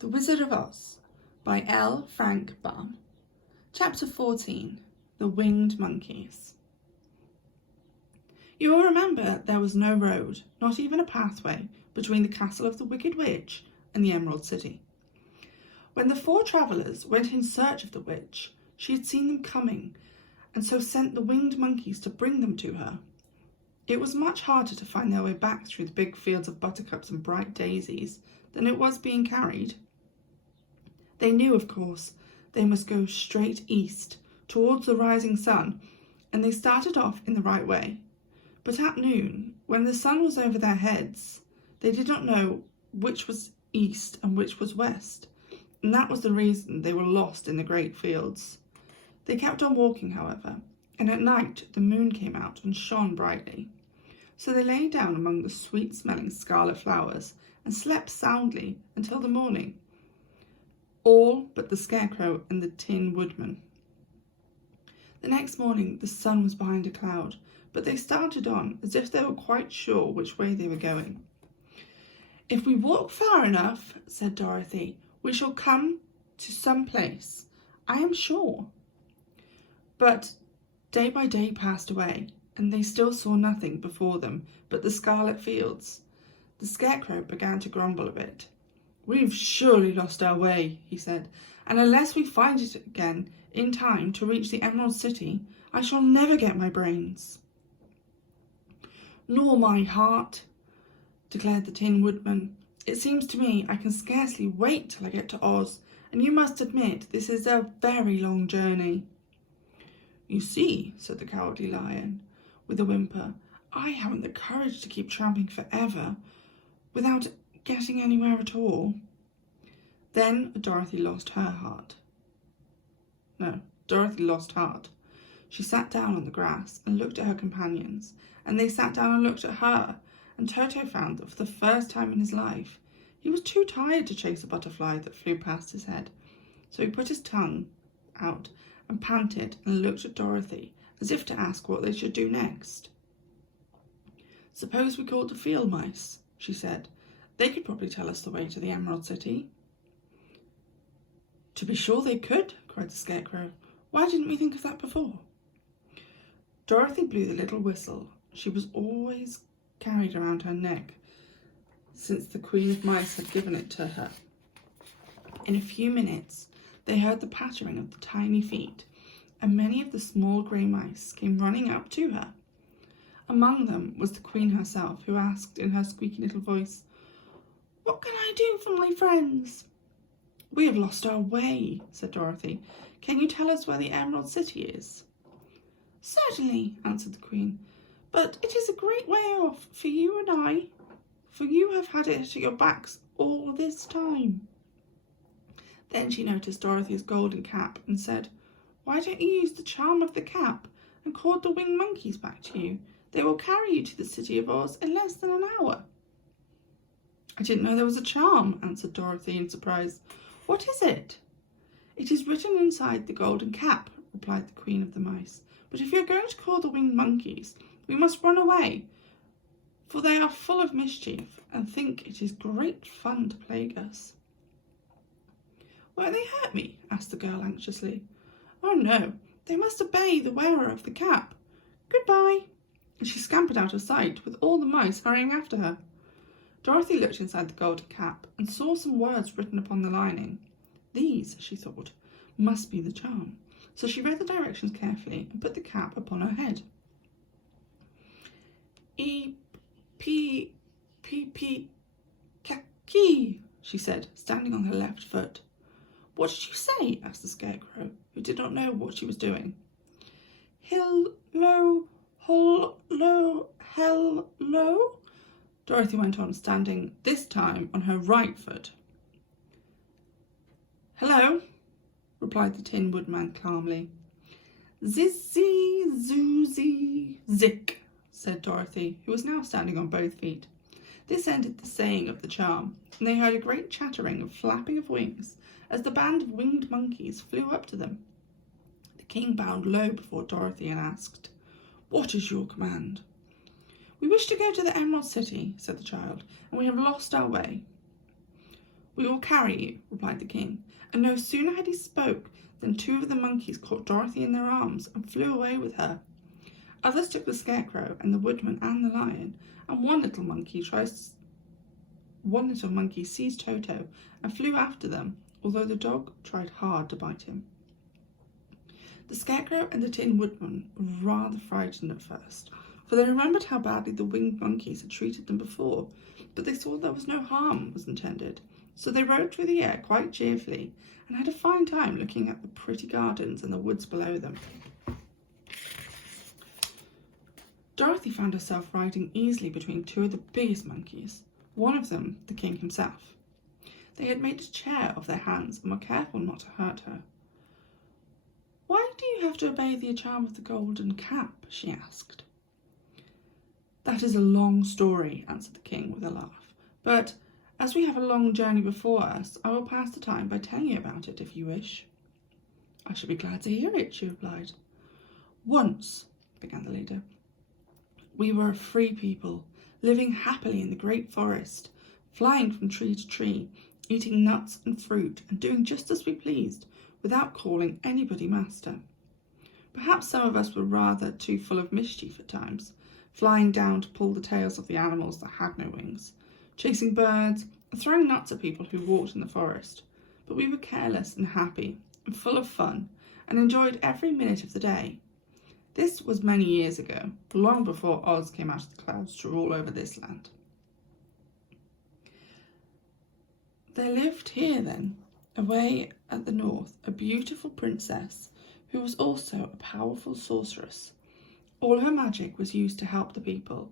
The Wizard of Oz by L Frank Baum. Chapter 14. The Winged Monkeys. You will remember there was no road, not even a pathway, between the castle of the Wicked Witch and the Emerald City. When the four travellers went in search of the witch, she had seen them coming, and so sent the winged monkeys to bring them to her. It was much harder to find their way back through the big fields of buttercups and bright daisies than it was being carried. They knew, of course, they must go straight east, towards the rising sun, and they started off in the right way. But at noon, when the sun was over their heads, they did not know which was east and which was west, and that was the reason they were lost in the great fields. They kept on walking, however, and at night the moon came out and shone brightly. So they lay down among the sweet-smelling scarlet flowers and slept soundly until the morning, all but the Scarecrow and the Tin Woodman. The next morning the sun was behind a cloud, but they started on as if they were quite sure which way they were going. "If we walk far enough," said Dorothy, "we shall come to some place, I am sure." But day by day passed away, and they still saw nothing before them but the scarlet fields. The Scarecrow began to grumble a bit. "We've surely lost our way," he said, "and unless we find it again in time to reach the Emerald City, I shall never get my brains." "Nor my heart," declared the Tin Woodman. "It seems to me I can scarcely wait till I get to Oz, and you must admit this is a very long journey." "You see," said the Cowardly Lion, with a whimper, "I haven't the courage to keep tramping forever without getting anywhere at all." Then Dorothy lost heart. She sat down on the grass and looked at her companions, and they sat down and looked at her, and Toto found that for the first time in his life he was too tired to chase a butterfly that flew past his head. So he put his tongue out and panted and looked at Dorothy as if to ask what they should do next. "Suppose we called the field mice," she said. "They could probably tell us the way to the Emerald City." "To be sure they could," cried the Scarecrow. "Why didn't we think of that before?" Dorothy blew the little whistle she was always carried around her neck since the Queen of Mice had given it to her. In a few minutes they heard the pattering of the tiny feet, and many of the small grey mice came running up to her. Among them was the Queen herself, who asked in her squeaky little voice, "What can I do for my friends?" "We have lost our way," said Dorothy. "Can you tell us where the Emerald City is?" "Certainly," answered the Queen, "but it is a great way off for you and I, for you have had it at your backs all this time." Then she noticed Dorothy's golden cap and said, "Why don't you use the charm of the cap and call the winged monkeys back to you? They will carry you to the City of Oz in less than an hour." "I didn't know there was a charm," answered Dorothy in surprise. "What is it?" "It is written inside the golden cap," replied the Queen of the Mice. "But if you're going to call the winged monkeys, we must run away, for they are full of mischief and think it is great fun to plague us." "Won't they hurt me?" asked the girl anxiously. "Oh no, they must obey the wearer of the cap. Goodbye." And she scampered out of sight with all the mice hurrying after her. Dorothy looked inside the golden cap and saw some words written upon the lining. These, she thought, must be the charm. So she read the directions carefully and put the cap upon her head. "E-P-P-P-Kaki," she said, standing on her left foot. "What did you say?" asked the Scarecrow, who did not know what she was doing. "Hello, hello," Dorothy went on, standing this time on her right foot. "Hello," replied the Tin Woodman calmly. "Zizzy, zoozy, zick," said Dorothy, who was now standing on both feet. This ended the saying of the charm, and they heard a great chattering of flapping of wings as the band of winged monkeys flew up to them. The king bowed low before Dorothy and asked, "What is your command?" "We wish to go to the Emerald City," said the child, "and we have lost our way." "We will carry you," replied the king, and no sooner had he spoke than 2 of the monkeys caught Dorothy in their arms and flew away with her. Others took the scarecrow and the woodman and the lion, and one little monkey seized Toto and flew after them, although the dog tried hard to bite him. The scarecrow and the tin woodman were rather frightened at first, for they remembered how badly the winged monkeys had treated them before, but they saw there was no harm was intended, so they rode through the air quite cheerfully and had a fine time looking at the pretty gardens and the woods below them. Dorothy found herself riding easily between 2 of the biggest monkeys, one of them the king himself. They had made a chair of their hands and were careful not to hurt her. "Why do you have to obey the charm of the golden cap?" she asked. "That is a long story," answered the king with a laugh, "but as we have a long journey before us, I will pass the time by telling you about it if you wish." "I shall be glad to hear it," she replied. "Once," began the leader, "we were a free people, living happily in the great forest, flying from tree to tree, eating nuts and fruit, and doing just as we pleased, without calling anybody master. Perhaps some of us were rather too full of mischief at times, flying down to pull the tails of the animals that had no wings, chasing birds, and throwing nuts at people who walked in the forest. But we were careless and happy, and full of fun, and enjoyed every minute of the day. This was many years ago, long before Oz came out of the clouds to rule over this land." There lived here then, away at the north, a beautiful princess who was also a powerful sorceress. All her magic was used to help the people,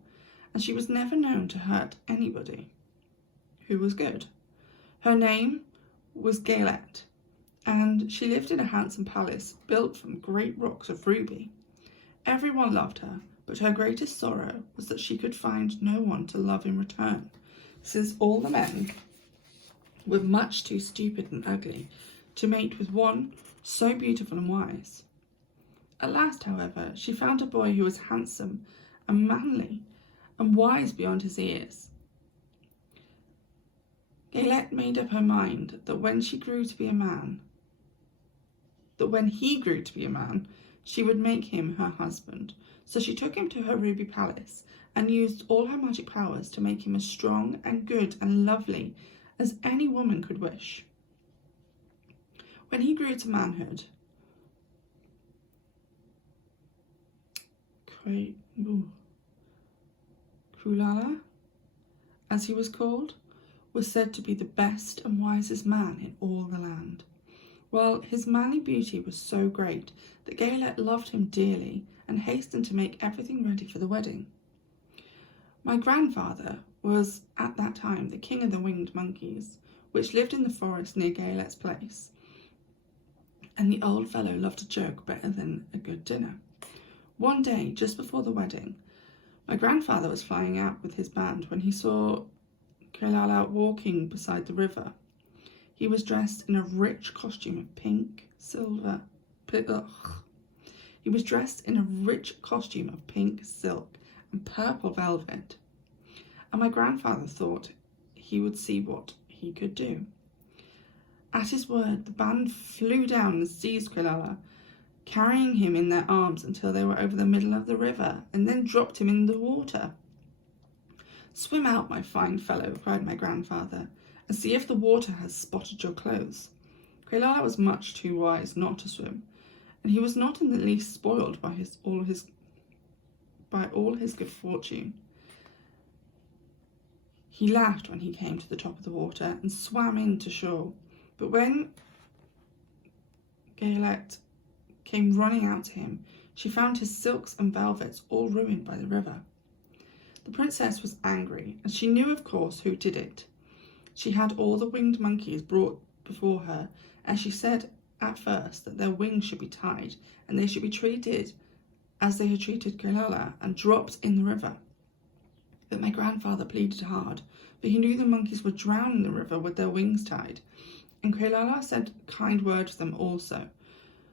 and she was never known to hurt anybody who was good. Her name was Gaylette, and she lived in a handsome palace built from great rocks of ruby. Everyone loved her, but her greatest sorrow was that she could find no one to love in return, since all the men were much too stupid and ugly to mate with one so beautiful and wise. At last, however, she found a boy who was handsome and manly and wise beyond his years. Gaylette made up her mind that when he grew to be a man, she would make him her husband. So she took him to her ruby palace and used all her magic powers to make him as strong and good and lovely as any woman could wish. When he grew to manhood, Krulala, as he was called, was said to be the best and wisest man in all the land. While his manly beauty was so great that Gaylette loved him dearly and hastened to make everything ready for the wedding. My grandfather was at that time the king of the winged monkeys, which lived in the forest near Gaylette's place, and the old fellow loved a joke better than a good dinner. One day, just before the wedding, my grandfather was flying out with his band when he saw Krulala walking beside the river. He was dressed in a rich costume of pink, silk, and purple velvet, and my grandfather thought he would see what he could do. At his word, the band flew down and seized Krulala, carrying him in their arms until they were over the middle of the river, and then dropped him in the water. "Swim out, my fine fellow," cried my grandfather, "and see if the water has spotted your clothes." Krulala was much too wise not to swim, and he was not in the least spoiled by all his good fortune. He laughed when he came to the top of the water and swam in to shore, but when Gaylette came running out to him, she found his silks and velvets all ruined by the river. The princess was angry, and she knew, of course, who did it. She had all the winged monkeys brought before her, and she said at first that their wings should be tied, and they should be treated as they had treated Krulala and dropped in the river. But my grandfather pleaded hard, for he knew the monkeys would drown in the river with their wings tied, and Krulala said a kind word to them also,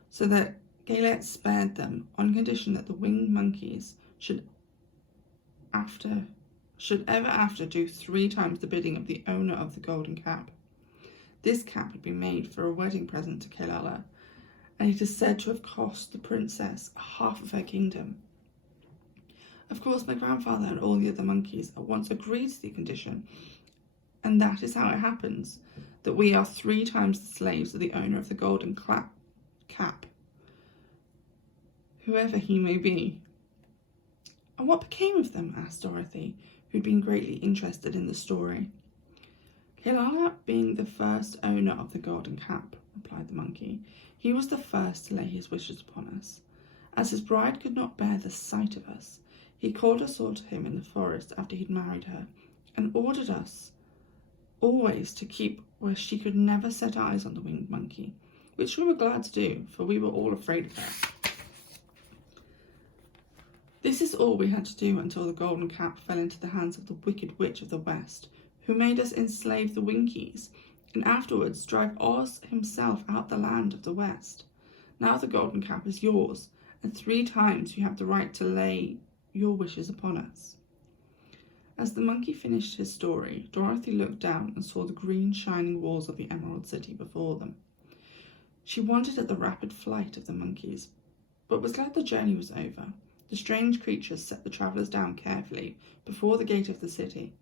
so that Gaylette spared them on condition that the winged monkeys should ever after do 3 times the bidding of the owner of the golden cap. This cap had been made for a wedding present to Kalala, and it is said to have cost the princess half of her kingdom. Of course, my grandfather and all the other monkeys at once agreed to the condition, and that is how it happens that we are 3 times the slaves of the owner of the golden cap, whoever he may be. And what became of them? Asked Dorothy, who'd been greatly interested in the story. Kalala being the first owner of the golden cap, replied the monkey. He was the first to lay his wishes upon us. As his bride could not bear the sight of us, he called us all to him in the forest after he'd married her, and ordered us always to keep where she could never set eyes on the winged monkey, which we were glad to do, for we were all afraid of her. This is all we had to do until the golden cap fell into the hands of the wicked witch of the west, who made us enslave the Winkies, and afterwards drive Oz himself out the land of the west. Now the golden cap is yours, and 3 times you have the right to lay your wishes upon us. As the monkey finished his story, Dorothy looked down and saw the green shining walls of the Emerald City before them. She wondered at the rapid flight of the monkeys, but was glad the journey was over. The strange creatures set the travellers down carefully before the gate of the city.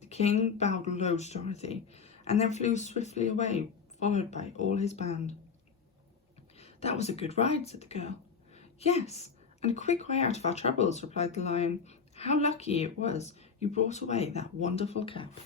The king bowed low to Dorothy, and then flew swiftly away, followed by all his band. That was a good ride, said the girl. Yes, and a quick way out of our troubles, replied the lion. How lucky it was you brought away that wonderful cap.